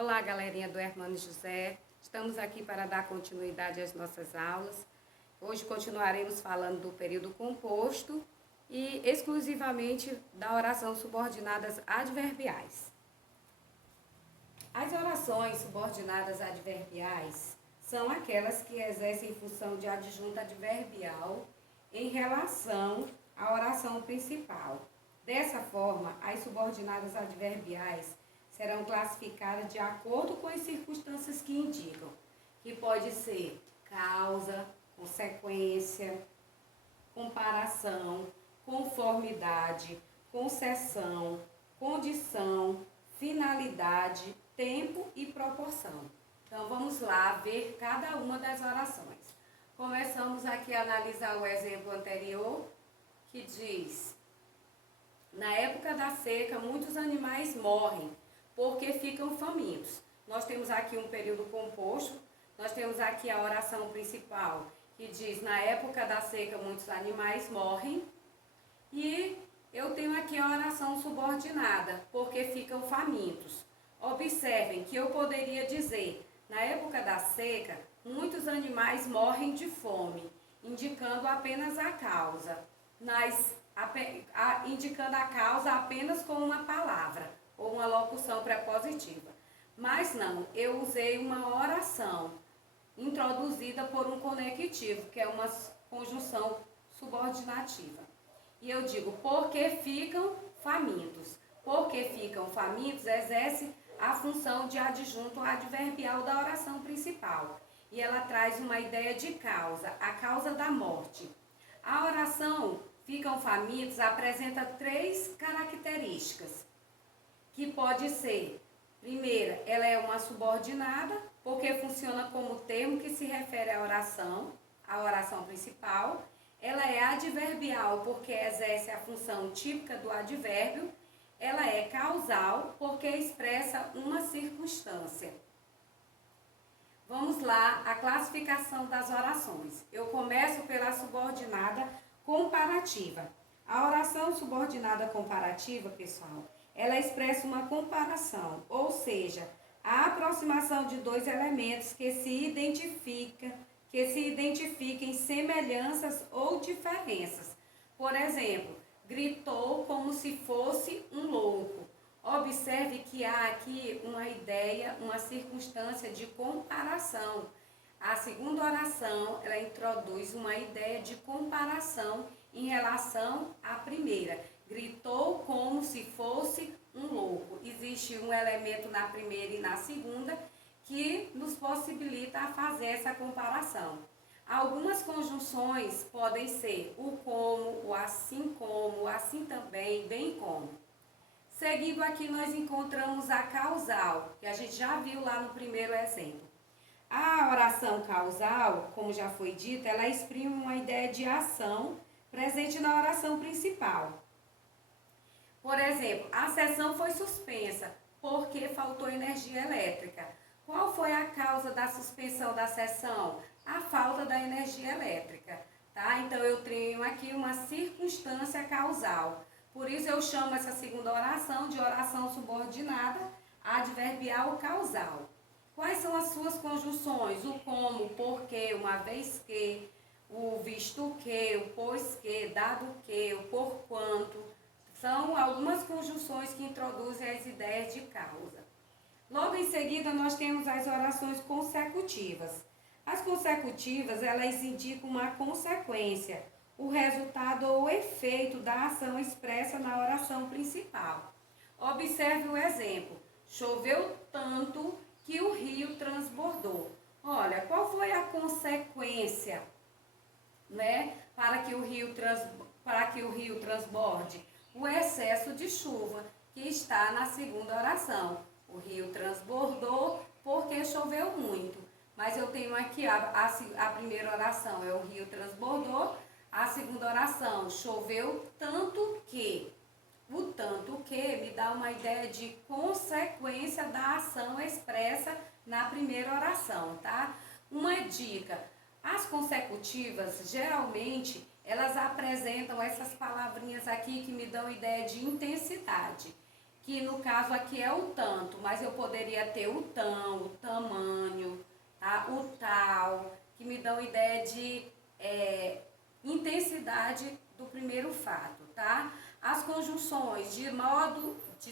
Olá, galerinha do Hermano José. Estamos aqui para dar continuidade às nossas aulas. Hoje continuaremos falando do período composto e exclusivamente da oração subordinadas adverbiais. As orações subordinadas adverbiais são aquelas que exercem função de adjunto adverbial em relação à oração principal. Dessa forma, as subordinadas adverbiais serão classificadas de acordo com as circunstâncias que indicam, que pode ser causa, consequência, comparação, conformidade, concessão, condição, finalidade, tempo e proporção. Então vamos lá ver cada uma das orações. Começamos aqui a analisar o exemplo anterior, que diz: na época da seca, muitos animais morrem porque ficam famintos. Nós temos aqui um período composto, nós temos aqui a oração principal, que diz: na época da seca, muitos animais morrem. E eu tenho aqui a oração subordinada, porque ficam famintos. Observem que eu poderia dizer: na época da seca, muitos animais morrem de fome, indicando apenas a causa, indicando a causa apenas com uma palavra ou uma locução prepositiva. Mas não, eu usei uma oração introduzida por um conectivo, que é uma conjunção subordinativa. E eu digo: porque ficam famintos. Porque ficam famintos exerce a função de adjunto adverbial da oração principal. E ela traz uma ideia de causa, a causa da morte. A oração ficam famintos apresenta 3 características, que pode ser: primeira, ela é uma subordinada, porque funciona como termo que se refere à oração principal. Ela é adverbial, porque exerce a função típica do advérbio. Ela é causal, porque expressa uma circunstância. Vamos lá, a classificação das orações. Eu começo pela subordinada comparativa. A oração subordinada comparativa, pessoal, ela expressa uma comparação, ou seja, a aproximação de 2 elementos que se identifiquem semelhanças ou diferenças. Por exemplo, gritou como se fosse um louco. Observe que há aqui uma ideia, uma circunstância de comparação. A segunda oração, ela introduz uma ideia de comparação em relação à primeira. Gritou como se fosse um louco. Existe um elemento na primeira e na segunda que nos possibilita fazer essa comparação. Algumas conjunções podem ser o como, o assim também, bem como. Seguindo aqui, nós encontramos a causal, que a gente já viu lá no primeiro exemplo. A oração causal, como já foi dito, ela exprime uma ideia de ação presente na oração principal. Por exemplo, a sessão foi suspensa porque faltou energia elétrica. Qual foi a causa da suspensão da sessão? A falta da energia elétrica, tá? Então eu tenho aqui uma circunstância causal. Por isso eu chamo essa segunda oração de oração subordinada adverbial causal. Quais são as suas conjunções? O como, o porquê, uma vez que, o visto que, o pois que, dado que, o porquanto. São algumas conjunções que introduzem as ideias de causa. Logo em seguida, nós temos as orações consecutivas. As consecutivas, elas indicam uma consequência, o resultado ou efeito da ação expressa na oração principal. Observe o exemplo: choveu tanto que o rio transbordou. Olha, qual foi a consequência, né, para que o rio transborde? O excesso de chuva, que está na segunda oração. O rio transbordou porque choveu muito. Mas eu tenho aqui a primeira oração, é o rio transbordou. A segunda oração, choveu tanto que. O tanto que me dá uma ideia de consequência da ação expressa na primeira oração, tá? Uma dica: as consecutivas, geralmente, elas apresentam essas palavrinhas aqui que me dão ideia de intensidade, que no caso aqui é o tanto, mas eu poderia ter o tão, o tamanho, tá? O tal, que me dão ideia de intensidade do primeiro fato, tá? As conjunções de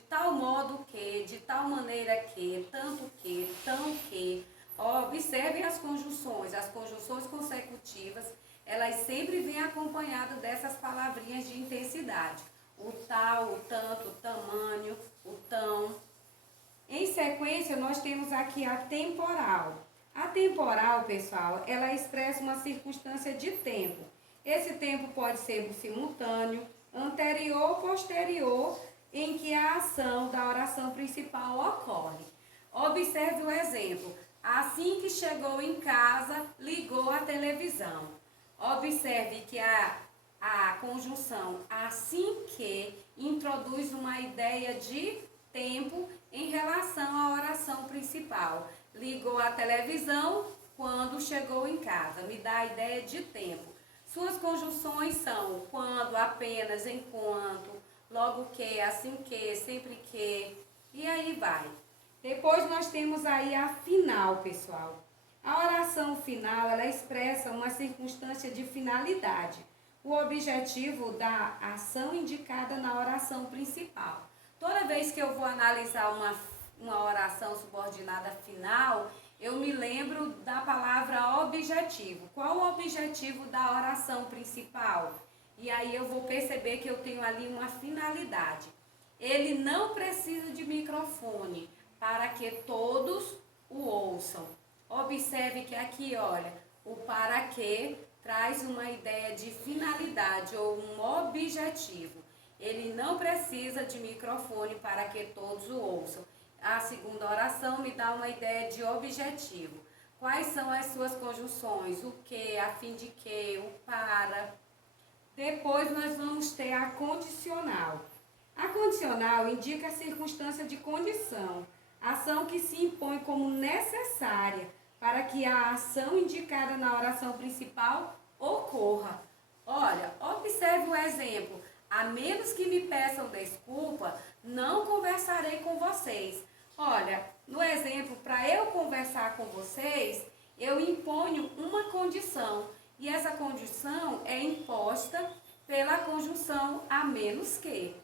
tal modo que, de tal maneira que, tanto que, tão que. Observem as conjunções consecutivas, elas sempre vêm acompanhadas dessas palavrinhas de intensidade. O tal, o tanto, o tamanho, o tão. Em sequência, nós temos aqui a temporal. A temporal, pessoal, ela expressa uma circunstância de tempo. Esse tempo pode ser simultâneo, anterior ou posterior, em que a ação da oração principal ocorre. Observe o exemplo. Assim que chegou em casa, ligou a televisão. Observe que a conjunção assim que introduz uma ideia de tempo em relação à oração principal. Ligou a televisão quando chegou em casa. Me dá a ideia de tempo. Suas conjunções são quando, apenas, enquanto, logo que, assim que, sempre que, e aí vai. Depois nós temos aí a final, pessoal. A oração final, ela expressa uma circunstância de finalidade, o objetivo da ação indicada na oração principal. Toda vez que eu vou analisar uma oração subordinada final, eu me lembro da palavra objetivo. Qual o objetivo da oração principal? E aí eu vou perceber que eu tenho ali uma finalidade. Ele não precisa de microfone para que todos o ouçam. Observe que aqui, olha, o para que traz uma ideia de finalidade ou um objetivo. Ele não precisa de microfone para que todos o ouçam. A segunda oração me dá uma ideia de objetivo. Quais são as suas conjunções? O que, a fim de que, o para. Depois nós vamos ter a condicional. A condicional indica a circunstância de condição, ação que se impõe como necessária para que a ação indicada na oração principal ocorra. Olha, observe o exemplo. A menos que me peçam desculpa, não conversarei com vocês. Olha, no exemplo, para eu conversar com vocês, eu imponho uma condição. E essa condição é imposta pela conjunção a menos que.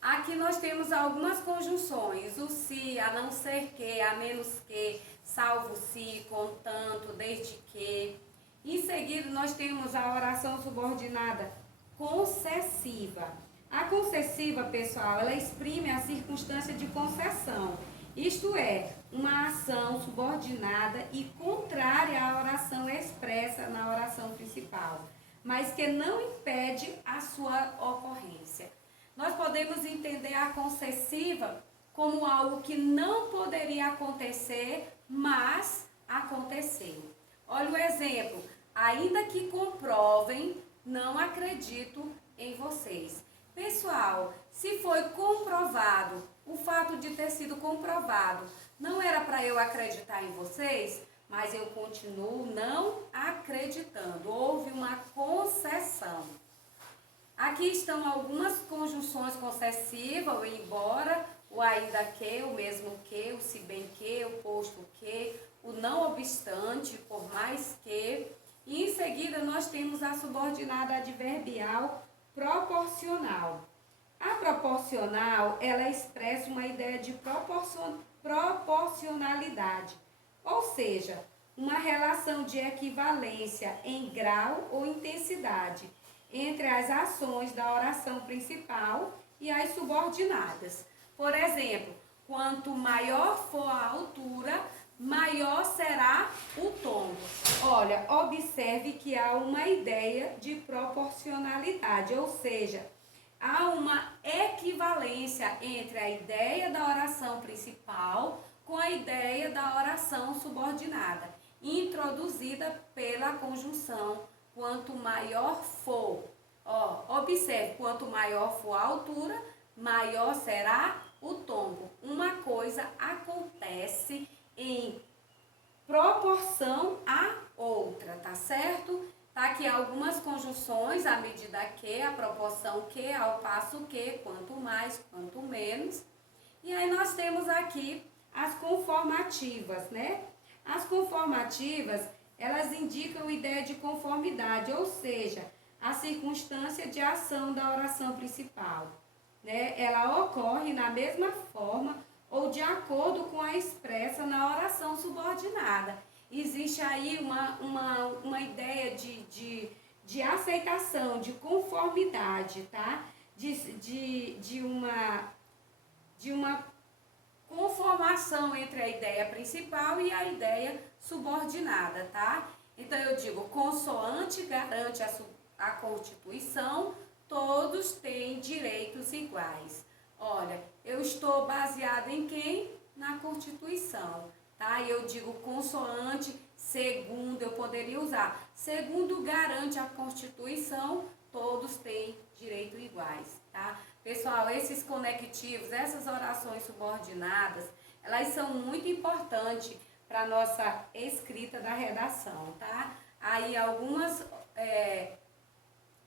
Aqui nós temos algumas conjunções. O se, a não ser que, a menos que, salvo se, contanto, desde que. Em seguida, nós temos a oração subordinada concessiva. A concessiva, pessoal, ela exprime a circunstância de concessão. Isto é, uma ação subordinada e contrária à oração expressa na oração principal, mas que não impede a sua ocorrência. Nós podemos entender a concessiva como algo que não poderia acontecer, mas aconteceu. Olha o exemplo. Ainda que comprovem, não acredito em vocês. Pessoal, se foi comprovado, o fato de ter sido comprovado, não era para eu acreditar em vocês, mas eu continuo não acreditando. Houve uma concessão. Aqui estão algumas conjunções concessivas, o embora, o ainda que, o mesmo que, o se bem que, o posto que, o não obstante, por mais que. E em seguida nós temos a subordinada adverbial proporcional. A proporcional, ela expressa uma ideia de proporcionalidade, ou seja, uma relação de equivalência em grau ou intensidade entre as ações da oração principal e as subordinadas. Por exemplo, quanto maior for a altura, maior será o tom. Olha, observe que há uma ideia de proporcionalidade, ou seja, há uma equivalência entre a ideia da oração principal com a ideia da oração subordinada, introduzida pela conjunção quanto maior for. Observe, quanto maior for a altura, maior será o tombo. Uma coisa acontece em proporção à outra, tá certo? Tá aqui algumas conjunções, a medida que, a proporção que, ao passo que, quanto mais, quanto menos. E aí nós temos aqui as conformativas, né? As conformativas, elas indicam ideia de conformidade, ou seja, a circunstância de ação da oração principal, né? Ela ocorre na mesma forma ou de acordo com a expressa na oração subordinada. Existe aí uma ideia de aceitação, de conformidade, tá? De uma conformação entre a ideia principal e a ideia subordinada, tá? Então eu digo, consoante garante a Constituição, todos têm direitos iguais. Olha, eu estou baseada em quem? Na Constituição, tá? E eu digo consoante, segundo, eu poderia usar. Segundo garante a Constituição, todos têm direitos iguais, tá? Pessoal, esses conectivos, essas orações subordinadas, elas são muito importantes para a nossa escrita da redação, tá? Aí algumas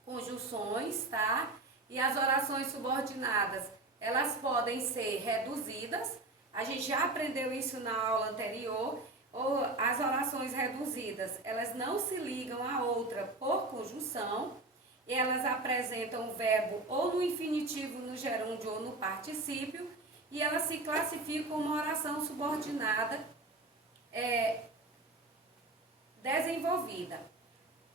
conjunções, tá? E as orações subordinadas, elas podem ser reduzidas. A gente já aprendeu isso na aula anterior. Ou as orações reduzidas, elas não se ligam a outra por conjunção. Elas apresentam o verbo ou no infinitivo, no gerúndio ou no particípio. E elas se classificam como oração subordinada desenvolvida.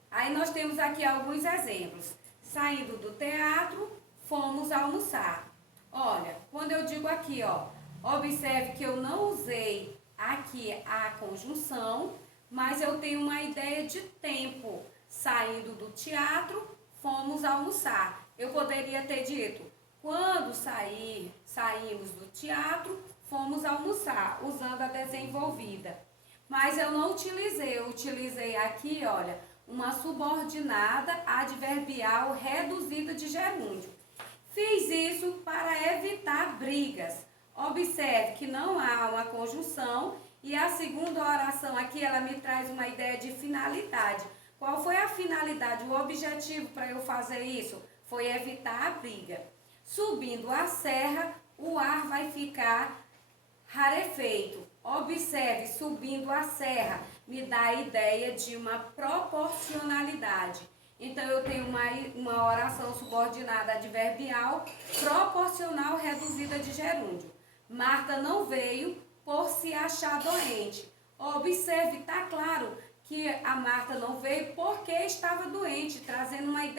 Aí nós temos aqui alguns exemplos. Saindo do teatro, fomos almoçar. Olha, quando eu digo aqui, ó, observe que eu não usei aqui a conjunção, mas eu tenho uma ideia de tempo. Saindo do teatro, fomos almoçar. Eu poderia ter dito, quando saímos do teatro, fomos almoçar, usando a desenvolvida. Mas eu não utilizei, eu utilizei aqui, olha, uma subordinada adverbial reduzida de gerúndio. Fiz isso para evitar brigas. Observe que não há uma conjunção e a segunda oração aqui, ela me traz uma ideia de finalidade. Qual foi a finalidade, o objetivo para eu fazer isso? Foi evitar a briga. Subindo a serra, o ar vai ficar rarefeito. Observe, subindo a serra, me dá a ideia de uma proporcionalidade. Então, eu tenho uma oração subordinada adverbial proporcional reduzida de gerúndio. Marta não veio por se achar doente. Observe, está claro que a Marta não veio porque estava doente, trazendo uma ideia